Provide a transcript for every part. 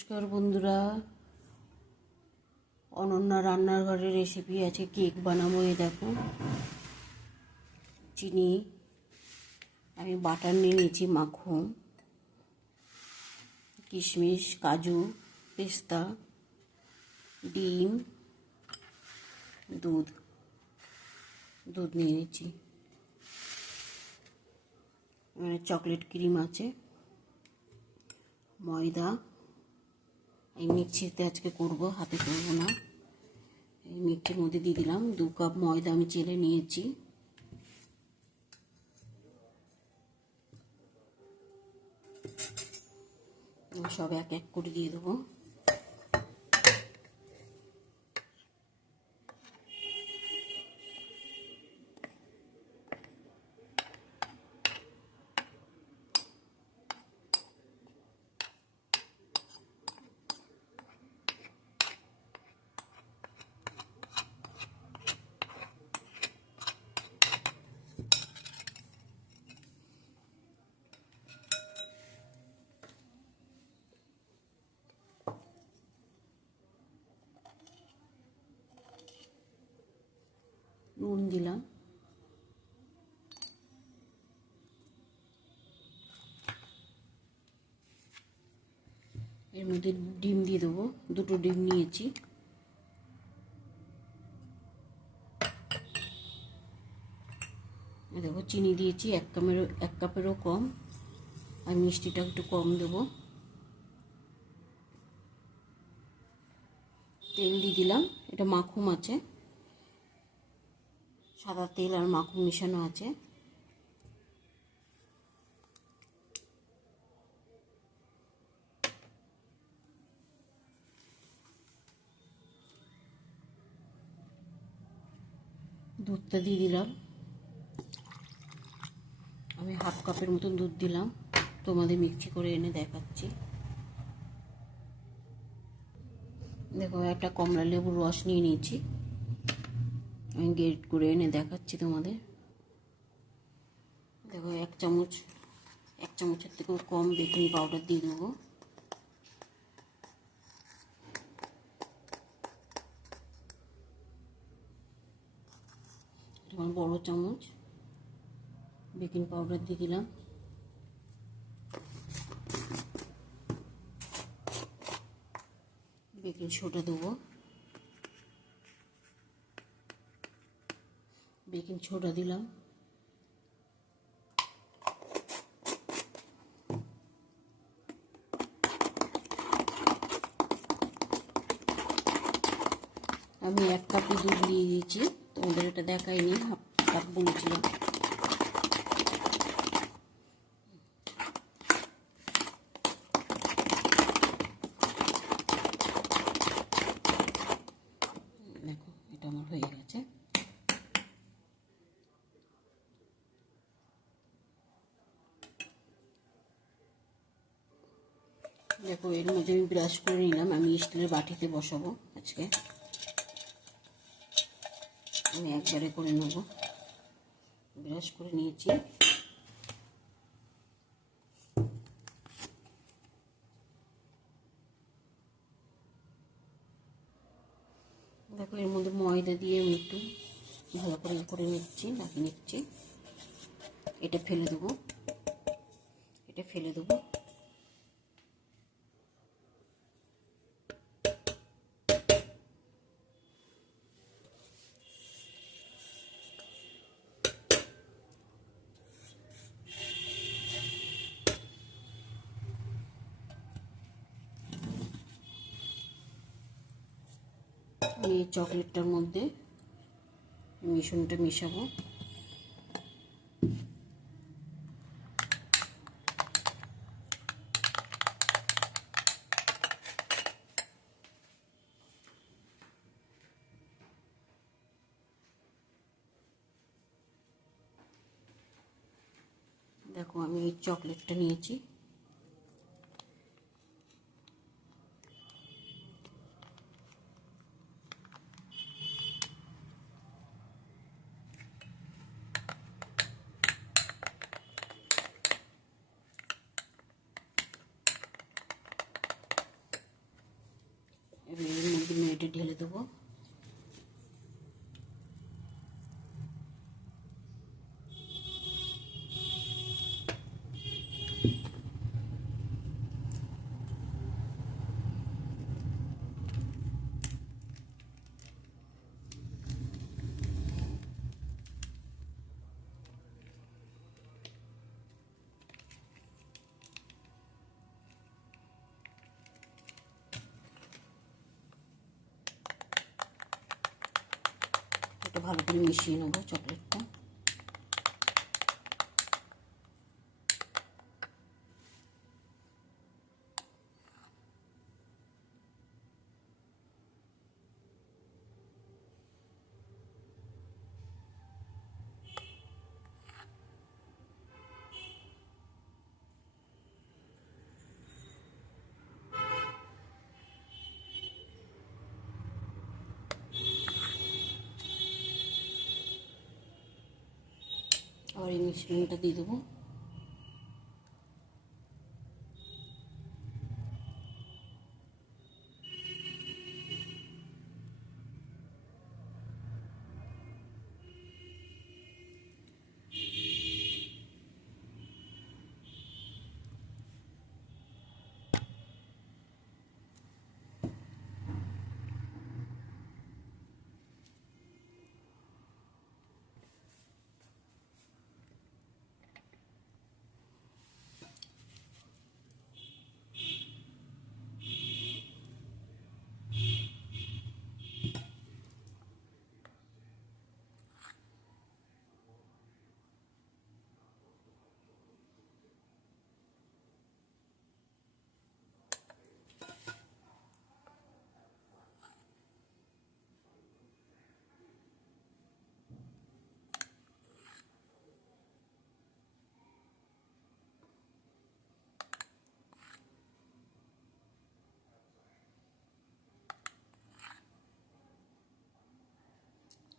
নমস্কার বন্ধুরা, অনন্যা রান্নার ঘরের রেসিপি আছে। কেক বানাবো। এই দেখো, চিনি, আমি বাটার নিয়ে নিয়েছি, মাখন, কিশমিশ, কাজু, পেস্তা, ডিম, দুধ নিয়ে নিয়েছি। মানে চকলেট ক্রিম আছে, ময়দা। এই মিক্সিতে আজকে করব, হাতে করব না। এই মিক্সির মধ্যে দিয়ে দিলাম 2 কাপ ময়দা, আমি চেলে নিয়েছি। সব এক এক করে দিয়ে দেবো। নুন দিলাম, এর মধ্যে ডিম দিয়ে দেবো। 2টো ডিম নিয়েছি। দেখো, চিনি দিয়েছি 1 কাপেরও কম, আর মিষ্টিটা একটু কম দেবো। তেল দিয়ে দিলাম, এটা মাখন আছে, সাদা তেল আর মাখন মেশানো আছে। দুধটা দিয়ে দিলাম, আমি 1/2 কাপের মতন দুধ দিলাম। তোমাদের মিক্সি করে এনে দেখাচ্ছি। দেখো, একটা কমলা লেবুর রস নিয়ে নিয়েছি, আমি গ্রেট করে এনে দেখাচ্ছি তোমাদের। দেখো, 1 চামচের থেকেও কম বেকিং পাউডার দিয়ে দেবো। আমার বড় চামচ বেকিং পাউডার দিয়ে দিলাম। বেকিং সোডা দেবো, বেকিং সোডা দিলাম। আমি 1 কাপে দুধ দিয়ে দিয়েছি, তোমাদের এটা দেখাইনি, 1/2 কাপ বলেছিলাম। দেখো, এটা আমার হয়ে গেছে। দেখো, এর মধ্যে আমি ব্রাশ করে নিলাম। আমি স্টিলের বাটিতে বসাবো আজকে, আমি একবারে করে নেব। ব্রাশ করে নিয়েছি। দেখো, এর মধ্যে ময়দা দিয়ে আমি একটু ভালো করে নিচ্ছি, লাগিয়ে নিচ্ছি। এটা ফেলে দেবো। আমি এই চকলেটটার মধ্যে মিশ্রণটা মিশাবো। দেখো, আমি এই চকলেটটা নিয়েছি। এবার এর মধ্যে এটা ঢেলে দেবো। এটা ভালো করে মিশিয়ে নেবো চকলেটটা। আবার এই মিশ্রণটা দিয়ে দেবো।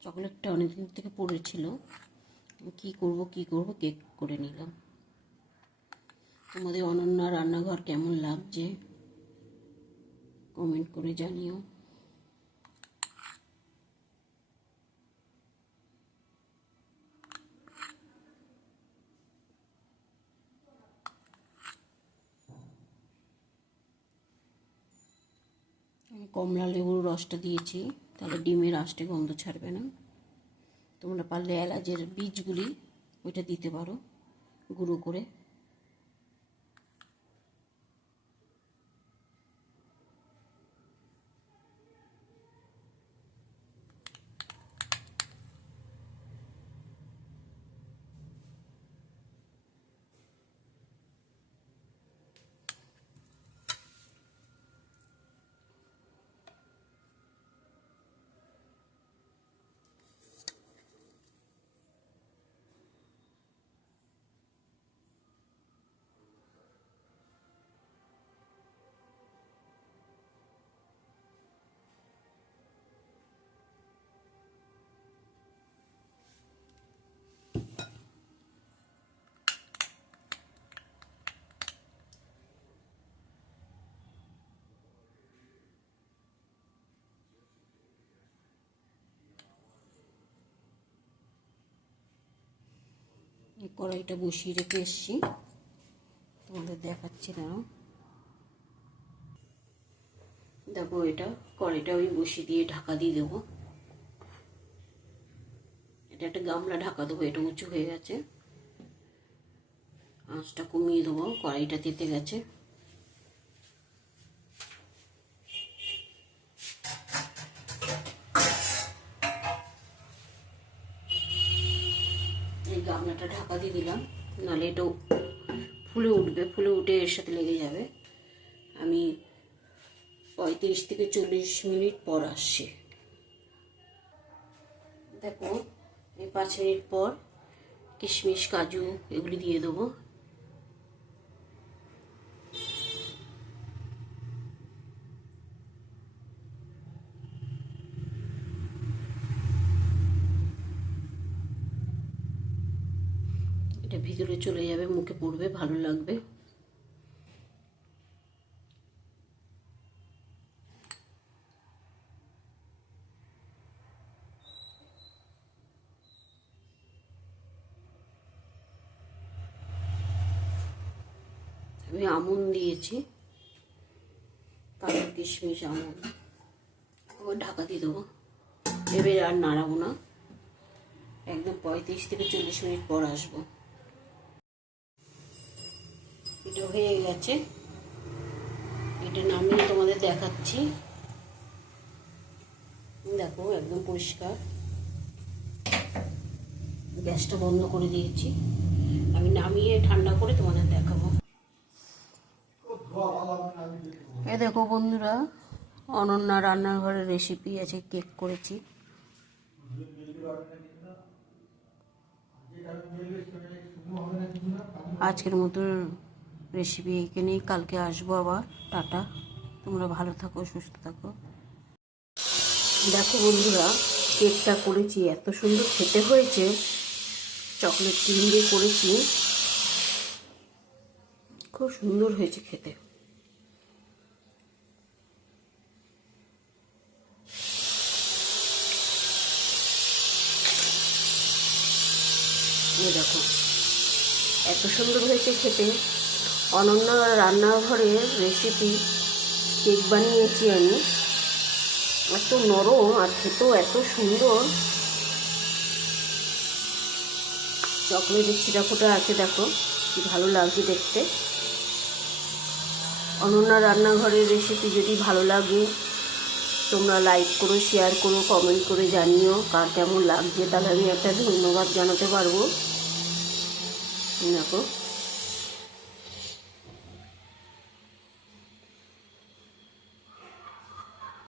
চকলেটটা অনেকদিন থেকে পড়েছিল, কি করব কেক করে নিলাম। তোমাদের অনন্যা রান্নাঘর কেমন লাগছে কমেন্ট করে জানিও। আমি কমলা লেবুর রসটা দিয়েছি, তাহলে ডিমের আঁশটে গন্ধ ছাড়বে না। তোমরা পারলে এলাচের বীজগুলি ওইটা দিতে পারো গুঁড়ো করে। কড়াইটা বসিয়ে রেখে এসছি, তোমাদের দেখাচ্ছি না। দেখো এটা কড়াইটা ওই বসিয়ে দিয়ে ঢাকা দিয়ে দেবো। এটা একটা গামলা ঢাকা দেবো, এটা উঁচু হয়ে গেছে। আঁচটা কমিয়ে দেবো, কড়াইটা তেতে গেছে। এই গামলাটা ঢাকা দিয়ে দিলাম, নাহলে এটাও ফুলে উঠবে, ফুলে উঠে এর সাথে লেগে যাবে। আমি 35 থেকে 40 মিনিট পর আসছি। দেখো এই 5 মিনিট পর কিশমিশ কাজু এগুলি দিয়ে দেবো। এটা ভিতরে চলে যাবে, মুখে পড়বে, ভালো লাগবে। আমি আমন্ড দিয়েছি, কাজু কিশমিশ আমন্ড। আবার ঢাকা দিয়ে দেবো, এবার আর নাড়াবো না, একদম 35 থেকে 40 মিনিট পর আসবো। এটা হয়ে গেছে, এটা নামিয়ে তোমাদের দেখাচ্ছি। দেখো একদম পরিষ্কার। গ্যাসটা বন্ধ করে দিয়েছি, আমি নামিয়ে ঠান্ডা করে তোমাদের দেখাবো। এ দেখো বন্ধুরা, অনন্যা রান্নাঘরের রেসিপি আছে, কেক করেছি। আজকের মতো রেসিপি এইখানেই, কালকে আসবো আবার। টাটা, তোমরা ভালো থাকো, সুস্থ থাকো। দেখো বন্ধুরা, কেকটা করেছি, এত সুন্দর খেতে হয়েছে। চকলেট ক্রিম দিয়ে করেছি, খুব সুন্দর হয়েছে খেতে। দেখো এত সুন্দর হয়েছে খেতে। অনন্যা রান্নাঘরের রেসিপি কেক বানিয়েছি আমি, এত নরম আর খেতেও এত সুন্দর। চকলেটের ছিটা ফোটা আছে, দেখো কি ভালো লাগছে দেখতে। অনন্যা রান্নাঘরের রেসিপি যদি ভালো লাগে তোমরা লাইক করো, শেয়ার করো, কমেন্ট করে জানিও কার কেমন লাগছে, তাহলে আমি একটা ধন্যবাদ জানাতে পারবো। দেখো